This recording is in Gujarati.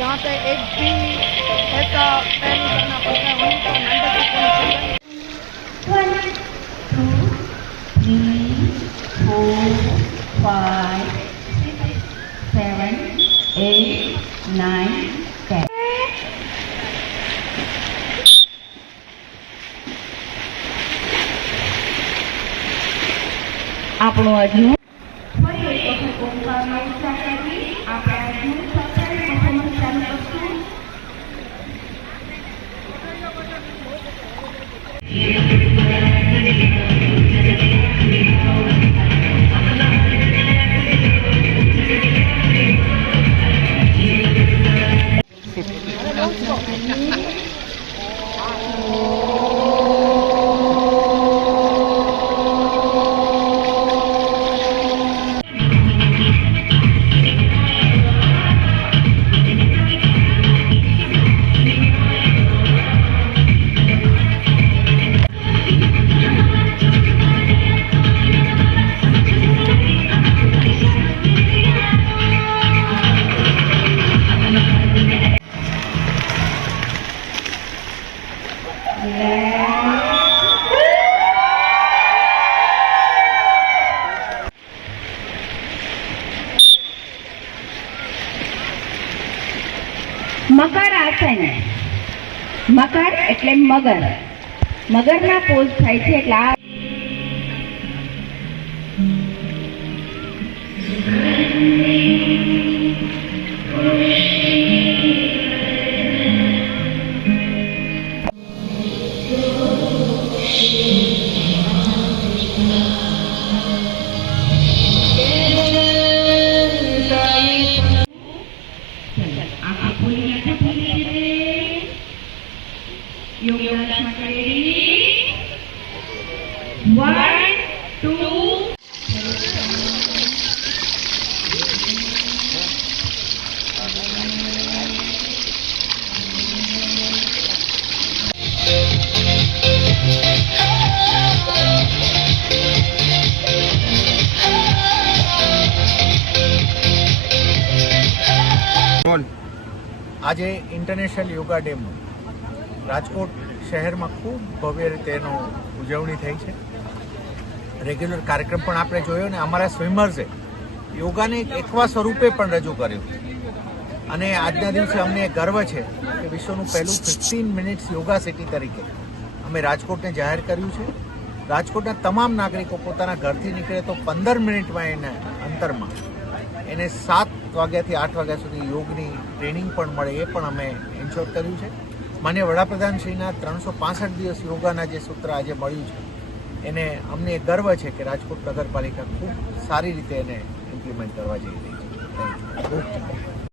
जहाँ पे एक भी ऐसा तय नहीं करना पड़ता है वहीं तो मेंबरशिप 1, 2, 3, 4, 5, 6, 7, 8, 9, 10. આપણું હજુ ફરી એક વખત ઓમકારનો ઉચ્ચાર કરી આપણે હજુ પરફોર્મન્સ ચાલુ કરશું. મકર આસન. મકર એટલે મગર. મગરના પોઝ થાય છે એટલે આ યોગાસન માટે રેડી 1, 2 આજે ઇન્ટરનેશનલ યોગા ડેમાં રાજકોટ શહેરમાં ખૂબ ભવ્ય રીતે એનો ઉજવણી થઈ છે. રેગ્યુલર કાર્યક્રમ પણ આપણે જોયો ને અમારા સ્વિમર્સે યોગાને એક એકવા સ્વરૂપે પણ રજૂ કર્યું અને આજના દિવસે અમને ગર્વ છે કે વિશ્વનું પહેલું 15 મિનિટ્સ યોગા સિટી તરીકે અમે રાજકોટને જાહેર કર્યું છે. રાજકોટના તમામ નાગરિકો પોતાના ઘરથી નીકળે તો 15 મિનિટમાં એના અંતરમાં એને 7 વાગ્યાથી 8 વાગ્યા સુધી યોગની ટ્રેનિંગ પણ મળે એ પણ અમે ઇન્શ્યોર કર્યું છે. માન્ય વડાપ્રધાનશ્રીના 365 દિવસ યોગાના જે સૂત્ર આજે મળ્યું છે એને અમને ગર્વ છે કે રાજકોટ નગરપાલિકા ખૂબ સારી રીતે એને ઇમ્પ્લિમેન્ટ કરવા જઈ રહી છે.